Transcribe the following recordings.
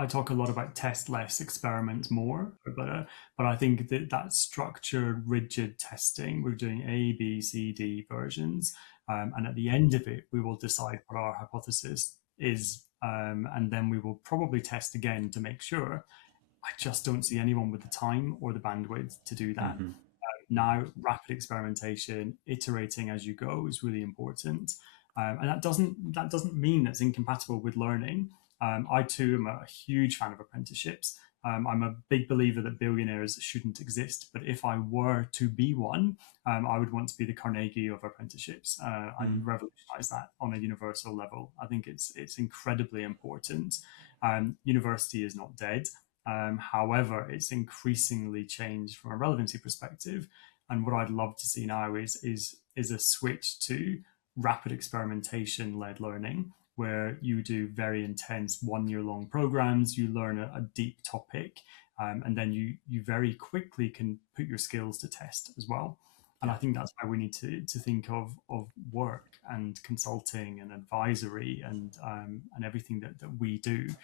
I talk a lot about test less, experiment more, but I think that that structured, rigid testing, we're doing A, B, C, D versions, and at the end of it, we will decide what our hypothesis is, and then we will probably test again to make sure. I just don't see anyone with the time or the bandwidth to do that. Hmm. Now, rapid experimentation, iterating as you go is really important, and that doesn't mean that's incompatible with learning. I too am a huge fan of apprenticeships. I'm a big believer that billionaires shouldn't exist, but if I were to be one, I would want to be the Carnegie of apprenticeships and revolutionize that on a universal level. I think it's incredibly important. University is not dead. However, it's increasingly changed from a relevancy perspective. And what I'd love to see now is a switch to rapid experimentation led learning, where you do very intense 1 year long programs, you learn a deep topic, and then you very quickly can put your skills to test as well. And I Yeah. think that's how we need to think of work and consulting and advisory and everything that we do.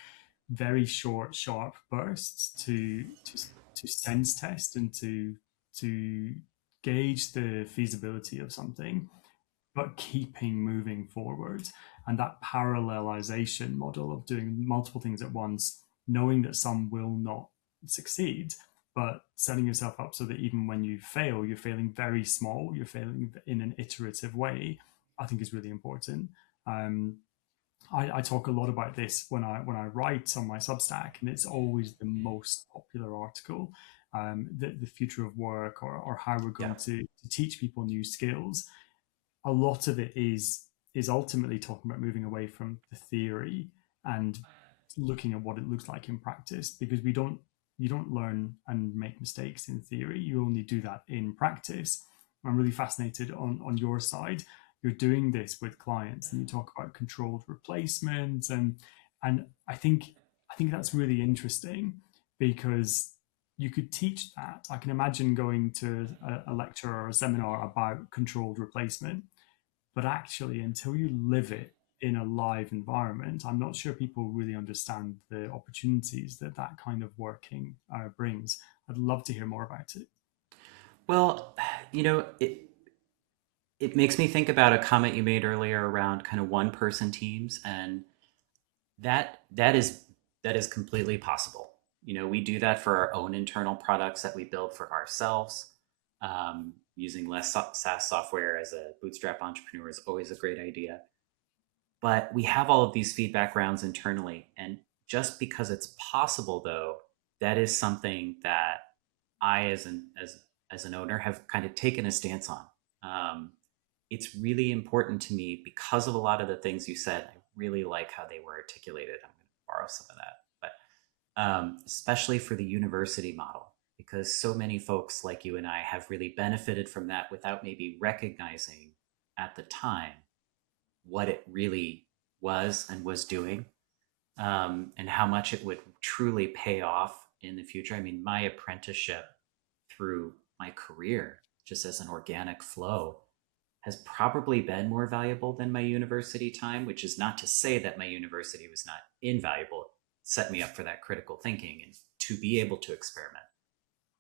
Very short, sharp bursts to sense test and to gauge the feasibility of something, but keeping moving forward. And that parallelization model of doing multiple things at once, knowing that some will not succeed, but setting yourself up so that even when you fail, you're failing very small, you're failing in an iterative way, I think is really important. Um, I talk a lot about this when I write on my Substack, and it's always the most popular article. The future of work, or how we're Yeah. going to teach people new skills. A lot of it is ultimately talking about moving away from the theory and looking at what it looks like in practice, because we don't you don't learn and make mistakes in theory. You only do that in practice. I'm really fascinated on your side. You're doing this with clients, and you talk about controlled replacement, and I think that's really interesting, because you could teach that. I can imagine going to a lecture or a seminar about controlled replacement, but actually, until you live it in a live environment, I'm not sure people really understand the opportunities that that kind of working brings. I'd love to hear more about it. Well, you know, it makes me think about a comment you made earlier around kind of one person teams, and that is completely possible. We do that for our own internal products that we build for ourselves. Using less SaaS software as a bootstrap entrepreneur is always a great idea. But we have all of these feedback rounds internally, and just because it's possible, though, that is something that I, as an owner, have kind of taken a stance on. Um, it's really important to me because of a lot of the things you said. I really like how they were articulated. I'm going to borrow some of that, but especially for the university model, because so many folks like you and I have really benefited from that without maybe recognizing at the time what it really was and was doing, and how much it would truly pay off in the future. I mean, my apprenticeship through my career, just as an organic flow, has probably been more valuable than my university time, which is not to say that my university was not invaluable. It set me up for that critical thinking and to be able to experiment.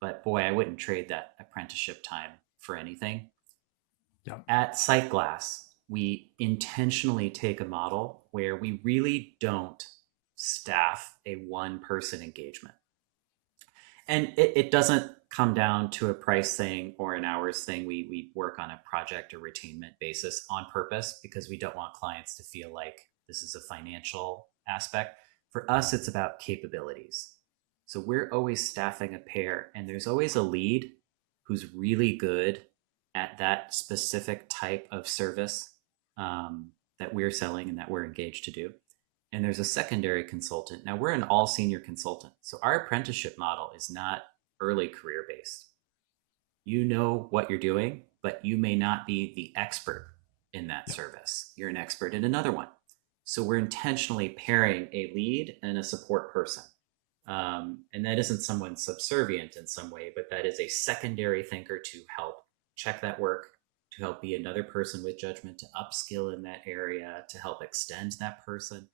But boy, I wouldn't trade that apprenticeship time for anything. Yeah. At Sightglass, we intentionally take a model where we really don't staff a one person engagement. And it doesn't come down to a price thing or an hours thing. We work on a project or retainment basis on purpose because we don't want clients to feel like this is a financial aspect. For us, it's about capabilities. So we're always staffing a pair, and there's always a lead who's really good at that specific type of service, that we're selling and that we're engaged to do. And there's a secondary consultant. Now, we're an all senior consultant. So our apprenticeship model is not early career based. You know what you're doing, but you may not be the expert in that Yeah. service. You're an expert in another one. So we're intentionally pairing a lead and a support person. And that isn't someone subservient in some way, but that is a secondary thinker to help check that work, to help be another person with judgment, to upskill in that area, to help extend that person.